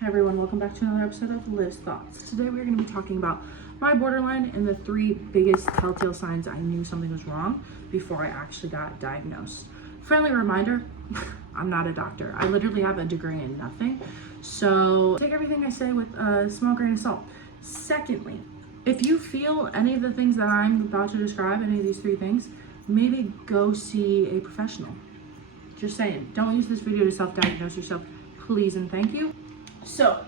Hi everyone, welcome back to another episode of Liv's Thoughts. Today we're going to be talking about my borderline and the 3 biggest telltale signs I knew something was wrong before I actually got diagnosed. Friendly reminder, I'm not a doctor. I literally have a degree in nothing. So take everything I say with a small grain of salt. Secondly, if you feel any of the things that I'm about to describe, any of these 3 things, maybe go see a professional. Just saying, don't use this video to self-diagnose yourself, please and thank you. So,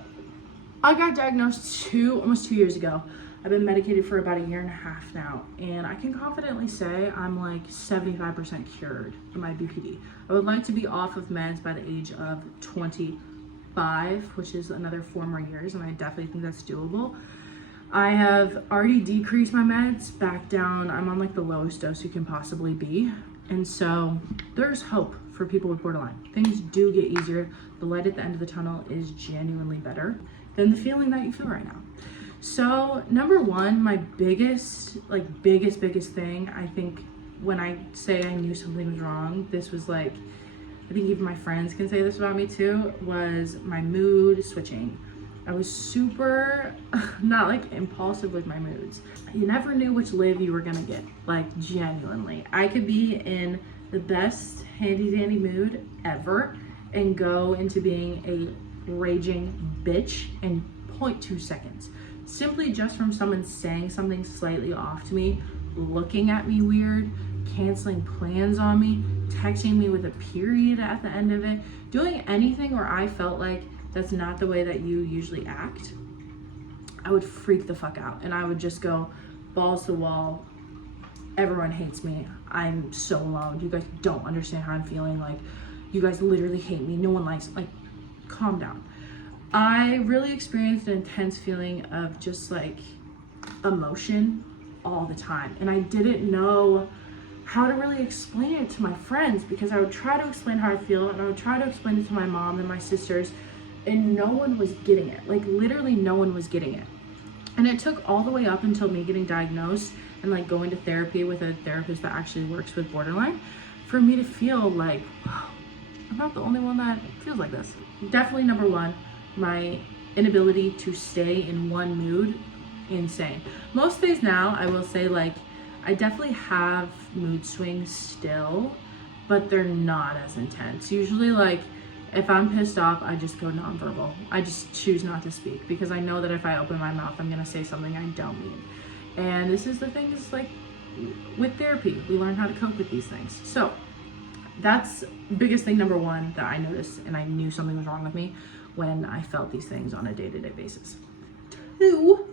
I got diagnosed almost 2 years ago. I've been medicated for about 1.5 years now, and I can confidently say I'm like 75% cured of my BPD. I would like to be off of meds by the age of 25, which is another 4 more years, and I definitely think that's doable. I have already decreased my meds back down. I'm on like the lowest dose you can possibly be, and so there's hope for people with borderline. Things do get easier. The light at the end of the tunnel is genuinely better than the feeling that you feel right now. So number 1, my biggest thing, I think when I say I knew something was wrong, this was like, I think even my friends can say this about me too, was my mood switching. I was super, not like impulsive with my moods. You never knew which Liv you were gonna get, like genuinely. I could be in the best handy dandy mood ever and go into being a raging bitch in 0.2 seconds. Simply just from someone saying something slightly off to me, looking at me weird, canceling plans on me, texting me with a period at the end of it, doing anything where I felt like that's not the way that you usually act, I would freak the fuck out and I would just go balls to the wall. Everyone hates me. I'm so alone. You guys don't understand how I'm feeling. Like, you guys literally hate me. No one likes it. Like, calm down. I really experienced an intense feeling of just like emotion all the time. And I didn't know how to really explain it to my friends, because I would try to explain how I feel and I would try to explain it to my mom and my sisters, and no one was getting it. Like, literally no one was getting it. And it took all the way up until me getting diagnosed and like going to therapy with a therapist that actually works with borderline for me to feel like, wow, I'm not the only one that feels like this. Definitely number 1, my inability to stay in one mood, insane. Most days now, I will say, like, I definitely have mood swings still, but they're not as intense. Usually, like, if I'm pissed off, I just go nonverbal. I just choose not to speak because I know that if I open my mouth, I'm gonna say something I don't mean. And this is the thing, is like with therapy, we learn how to cope with these things. So that's biggest thing, number 1, that I noticed and I knew something was wrong with me when I felt these things on a day-to-day basis. 2,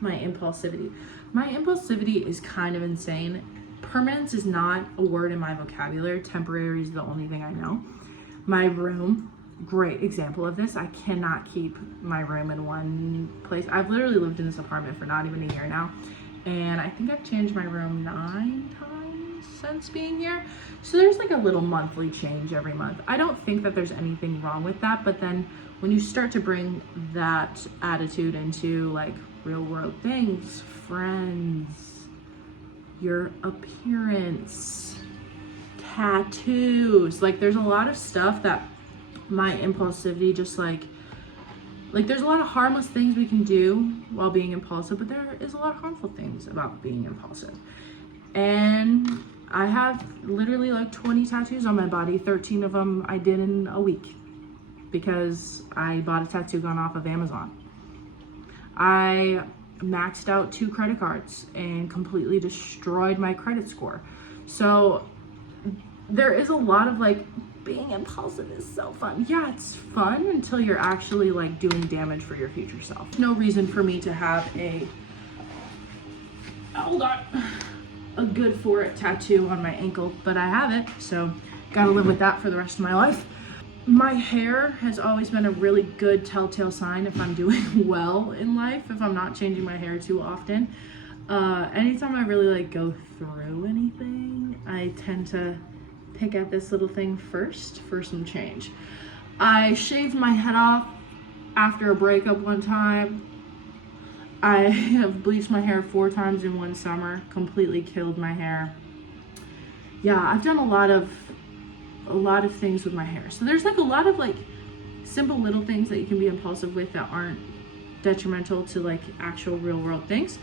my impulsivity. My impulsivity is kind of insane. Permanence is not a word in my vocabulary. Temporary is the only thing I know. My room, great example of this. I cannot keep my room in one place. I've literally lived in this apartment for not even a year now, and I think I've changed my room 9 times since being here. So there's like a little monthly change every month. I don't think that there's anything wrong with that, but then when you start to bring that attitude into like real world things, friends, your appearance, tattoos, like there's a lot of stuff that my impulsivity just like there's a lot of harmless things we can do while being impulsive, but there is a lot of harmful things about being impulsive. And I have literally like 20 tattoos on my body. 13 of them I did in a week because I bought a tattoo gun off of Amazon. I maxed out 2 credit cards and completely destroyed my credit score. So there is a lot of like, being impulsive is so fun. Yeah, it's fun until you're actually like doing damage for your future self. No reason for me to have a good for it tattoo on my ankle, but I have it, so gotta live with that for the rest of my life. My hair has always been a really good telltale sign if I'm doing well in life, if I'm not changing my hair too often. Anytime I really like go through anything, I tend to pick at this little thing first for some change. I shaved my head off after a breakup one time. I have bleached my hair 4 times in one summer, completely killed my hair. Yeah, I've done a lot of things with my hair. So there's like a lot of like simple little things that you can be impulsive with that aren't detrimental to like actual real world things.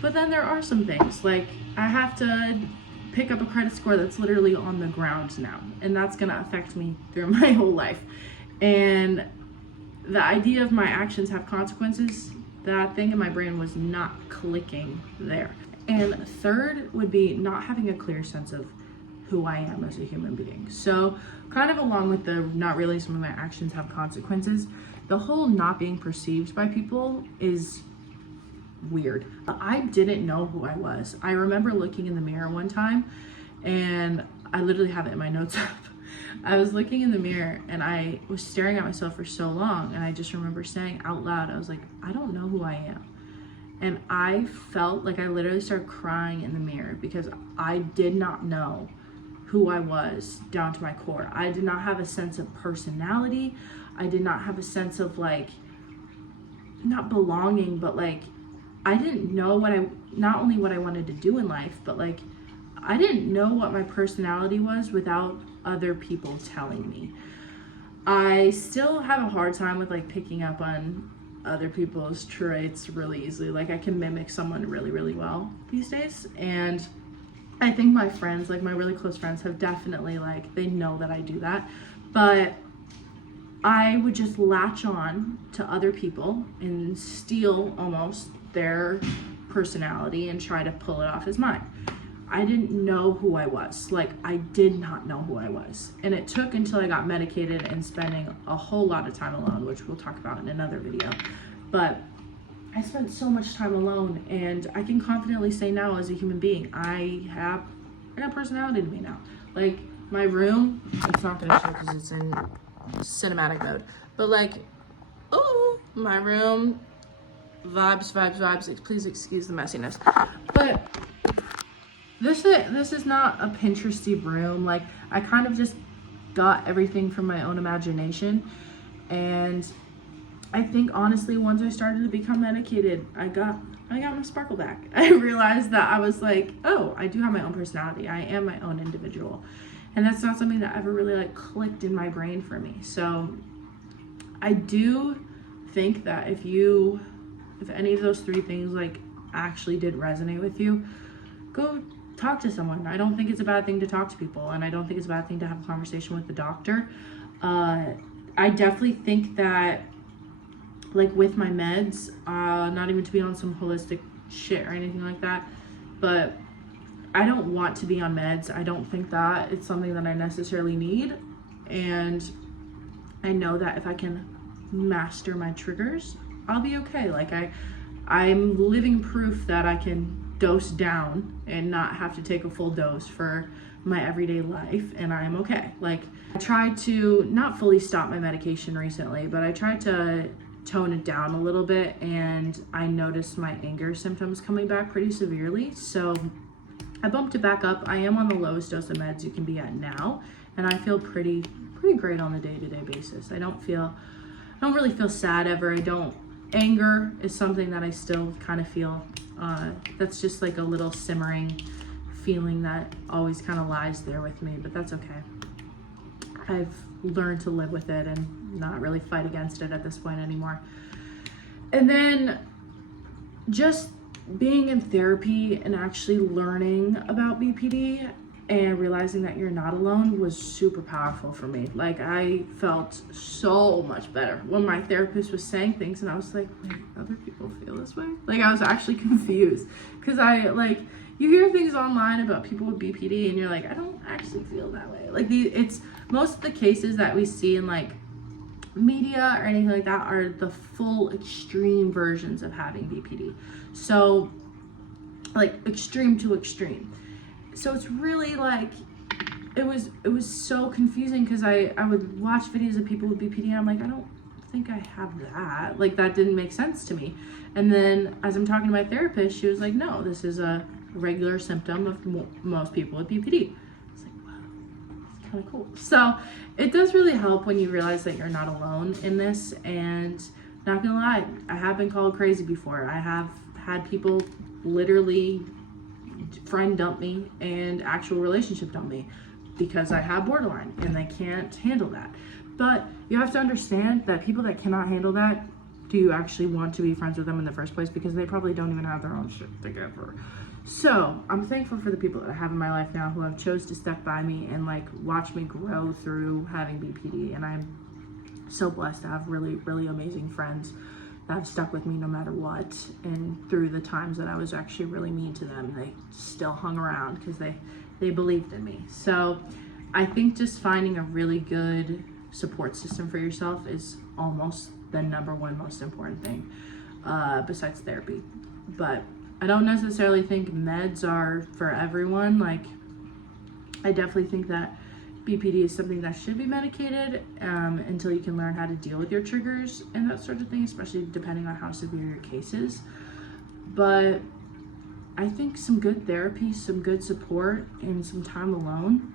But then there are some things like I have to pick up a credit score that's literally on the ground now, and that's going to affect me through my whole life. And the idea of my actions have consequences, that thing in my brain was not clicking there. And third would be not having a clear sense of who I am as a human being. So kind of along with the not realizing my actions have consequences, the whole not being perceived by people is weird. I didn't know who I was. I remember looking in the mirror one time, and I literally have it in my notes app. I was looking in the mirror and I was staring at myself for so long, and I just remember saying out loud, I was like, I don't know who I am. And I felt like I literally started crying in the mirror because I did not know who I was down to my core. I did not have a sense of personality. I did not have a sense of like, not belonging, but like, I didn't know not only what I wanted to do in life, but like, I didn't know what my personality was without other people telling me. I still have a hard time with like picking up on other people's traits really easily. Like I can mimic someone really, really well these days. And I think my friends, like my really close friends, have definitely like, they know that I do that. But I would just latch on to other people and steal almost their personality and try to pull it off as mine. I didn't know who I was. Like I did not know who I was. And it took until I got medicated and spending a whole lot of time alone, which we'll talk about in another video. But I spent so much time alone, and I can confidently say now as a human being, I got personality to me now. Like my room, it's not gonna show because it's in cinematic mode, but like, oh, my room, vibes. Please excuse the messiness. But this is not a Pinteresty room. Like I kind of just got everything from my own imagination. And I think honestly, once I started to become medicated, I got my sparkle back. I realized that I was like, oh, I do have my own personality. I am my own individual. And that's not something that ever really like clicked in my brain for me. So I do think that if any of those three things like actually did resonate with you, go talk to someone. I don't think it's a bad thing to talk to people, and I don't think it's a bad thing to have a conversation with the doctor. I definitely think that like with my meds, not even to be on some holistic shit or anything like that, but I don't want to be on meds. I don't think that it's something that I necessarily need. And I know that if I can master my triggers, I'll be okay. Like I'm living proof that I can dose down and not have to take a full dose for my everyday life, and I'm okay. Like I tried to not fully stop my medication recently, but I tried to tone it down a little bit, and I noticed my anger symptoms coming back pretty severely. So I bumped it back up. I am on the lowest dose of meds you can be at now, and I feel pretty great on a day-to-day basis. I don't really feel sad ever. Anger is something that I still kind of feel. That's just like a little simmering feeling that always kind of lies there with me, but that's okay. I've learned to live with it and not really fight against it at this point anymore. And then just being in therapy and actually learning about BPD and realizing that you're not alone was super powerful for me. Like I felt so much better when my therapist was saying things, and I was like, wait, other people feel this way? Like I was actually confused because you hear things online about people with BPD and you're like, I don't actually feel that way. Like it's most of the cases that we see in like media or anything like that are the full extreme versions of having BPD. So like extreme to extreme. So it's really like, it was so confusing because I would watch videos of people with BPD and I'm like, I don't think I have that. Like that didn't make sense to me. And then as I'm talking to my therapist, she was like, no, this is a regular symptom of most people with BPD. It's like, wow, it's kind of cool. So it does really help when you realize that you're not alone in this. And not gonna lie, I have been called crazy before. I have had people literally friend dump me and actual relationship dump me because I have borderline and they can't handle that. But you have to understand that people that cannot handle that, do you actually want to be friends with them in the first place? Because they probably don't even have their own shit together. So I'm thankful for the people that I have in my life now who have chose to step by me and like watch me grow through having BPD. And I'm so blessed to have really, really amazing friends that have stuck with me no matter what. And through the times that I was actually really mean to them, they still hung around because they believed in me. So I think just finding a really good support system for yourself is almost the number one most important thing, besides therapy. But I don't necessarily think meds are for everyone. Like, I definitely think that BPD is something that should be medicated until you can learn how to deal with your triggers and that sort of thing, especially depending on how severe your case is. But I think some good therapy, some good support, and some time alone,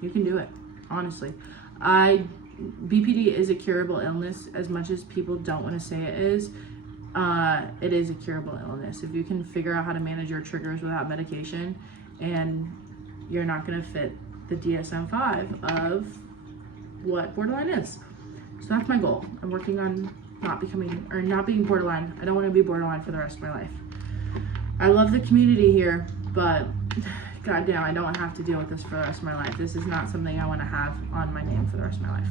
you can do it, honestly. BPD is a curable illness. As much as people don't want to say it is a curable illness. If you can figure out how to manage your triggers without medication, and you're not going to fit the DSM-5 of what borderline is. So that's my goal. I'm working on not being borderline. I don't want to be borderline for the rest of my life. I love the community here, but goddamn, I don't have to deal with this for the rest of my life. This is not something I want to have on my name for the rest of my life.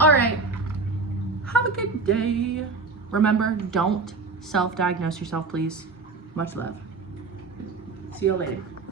All right, have a good day. Remember, don't self-diagnose yourself, please. Much love. See you later.